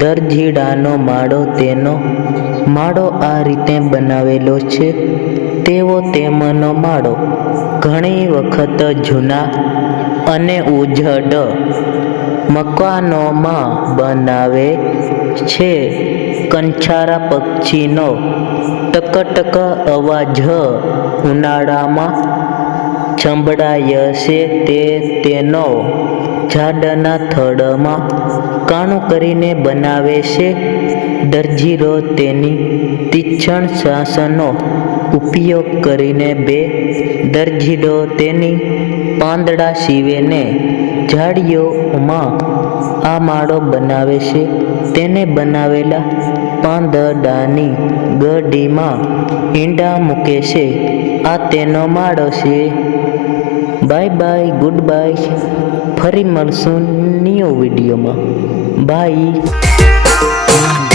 દરજીડાનો માળો તેનો માળો આ રીતે બનાવેલો છે. તેવો તેમનો માળો ઘણી વખત જૂના અને ઉજડ મકાનોમાં બનાવે છે. કંછારા પક્ષીનો ટકટક અવાજ ઉનાળામાં સંભળાય છે તે તેનો ઝાડના થડમાં કાણું કરીને બનાવે છે. દરજીરો તેની તીક્ષણ શ્વાસનો ઉપયોગ કરીને બે દરજીડો તેની પાંદડા સીવેને ઝાડીઓમાં આ માળો બનાવે છે. તેને બનાવેલા પાંદડાની ગડીમાં ઈંડા મૂકે છે. આ તેનો માળો છે. Bye bye goodbye. ફરી મળશું ન્યૂ વિડીયોમાં. બાય.